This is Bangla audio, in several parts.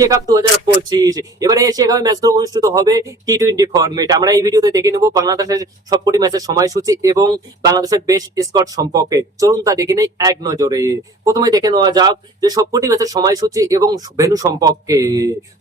Asia cup 2025। এবারে এশিয়া কাপের ম্যাচগুলো অনুষ্ঠিত হবে টি-20 ফরম্যাট। আমরা এই ভিডিওতে দেখে নেব বাংলাদেশের সবকটি ম্যাচের সময়সূচি এবং বাংলাদেশের বেস্ট স্কোয়াড সম্পর্কে। চলুন তা দেখে নেই এক নজরে। প্রথমে দেখে নেওয়া যাক যে সবকটি ম্যাচের সময়সূচি এবং ভেন্যু সম্পর্কে।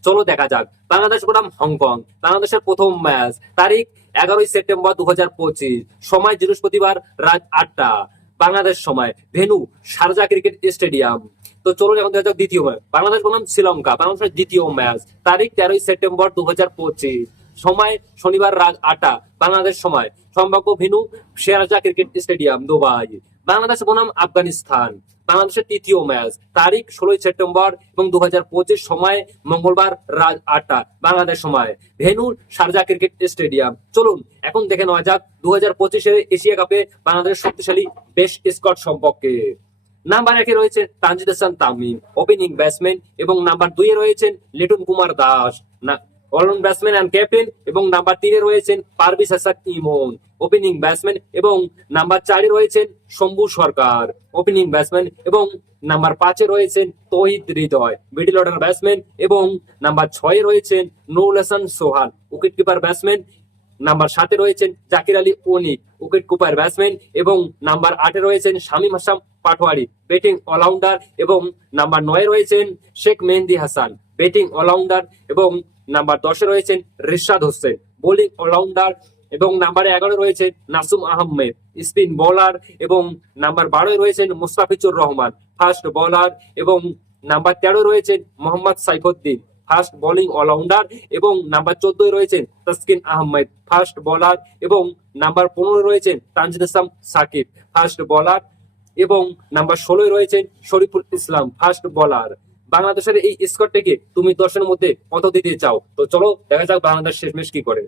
চলো দেখা যাক। বাংলাদেশ বনাম হংকং, বাংলাদেশের প্রথম ম্যাচ, তারিখ 11 সেপ্টেম্বর 2025, সময় বৃহস্পতিবার রাত 8টা বাংলাদেশ সময়, ভেন্যু শারজা ক্রিকেট স্টেডিয়াম। তো চলুন এখন দেখা যাক দ্বিতীয় ম্যাচ, বাংলাদেশ বনাম শ্রীলঙ্কা, বাংলাদেশের দ্বিতীয় ম্যাচ, তারিখ 13 সেপ্টেম্বর 2025, সময় শনিবার রাত 8টা বাংলাদেশ সময়, সম্ভাব্য venue Sharjah cricket stadium, Dubai. Bangladesh বনাম আফগানিস্তান, বাংলাদেশের তৃতীয় ম্যাচ, তারিখ 16 সেপ্টেম্বর এবং 2025, সময় মঙ্গলবার রাত 8টা বাংলাদেশ সময়, ভেন্যু শারজা ক্রিকেট স্টেডিয়াম। চলুন এখন দেখে নেওয়া যাক 2025-এর এশিয়া কাপে বাংলাদেশের শক্তিশালী বেস্ট স্কোয়াড সম্পর্কে। নাম্বার 1-এ রয়েছে তানজিদ হাসান তামিম, ওপেনিং ব্যাটসম্যান, এবং নাম্বার 2-এ রয়েছেন Liton Kumar Das, all-round batsman and captain, এবং নাম্বার 3-এ রয়েছেন পারভেজ হাসান ইমন, ওপেনিং ব্যাটসম্যান, এবং নাম্বার 4-এ রয়েছেন শম্ভু সরকার, ওপেনিং ব্যাটসম্যান, এবং নাম্বার 5-এ রয়েছেন তৌহিদ হৃদয়, মিডল অর্ডার ব্যাটসম্যান, এবং নাম্বার 6-এ রয়েছেন নুরুল হাসান সোহান, উইকেট কিপার ব্যাটসম্যান, নাম্বার 7-এ রয়েছেন জাকির আলী অনিক, উইকেট কিপার ব্যাটসম্যান, এবং নাম্বার 8-এ রয়েছেন শামীম হাসান পাটোয়ারি, ব্যাটিং অলরাউন্ডার, এবং নাম্বার 9-এ রয়েছেন শেখ মেহেদী হাসান, ব্যাটিং অলরাউন্ডার, এবং নাম্বার 10-এ রয়েছেন রিশাদ হোসেন, বোলিং অলরাউন্ডার, এবং নাম্বার 11-এ রয়েছেন নাসুম আহমেদ, স্পিন বোলার, এবং নাম্বার 12-এ রয়েছেন মুস্তাফিজুর রহমান, ফাস্ট বোলার, এবং নাম্বার 13-এ রয়েছেন Mohammad Saifuddin, fast bowling allrounder, এবং নাম্বার 14-এ রয়েছেন তাসকিন আহমেদ, ফাস্ট বোলার, এবং নাম্বার 15-এ রয়েছেন তানজিদ হাসান সাকিব, ফাস্ট বোলার, এবং নাম্বার 16-এ রয়েছেন শরীফুল ইসলাম, ফাস্ট বোলার। বাংলাদেশের এই স্কোয়াডটিকে তুমি 10-এর মধ্যে কত দিতে চাও? তো চলো দেখা যাক বাংলাদেশ শেষমেশ কি করে।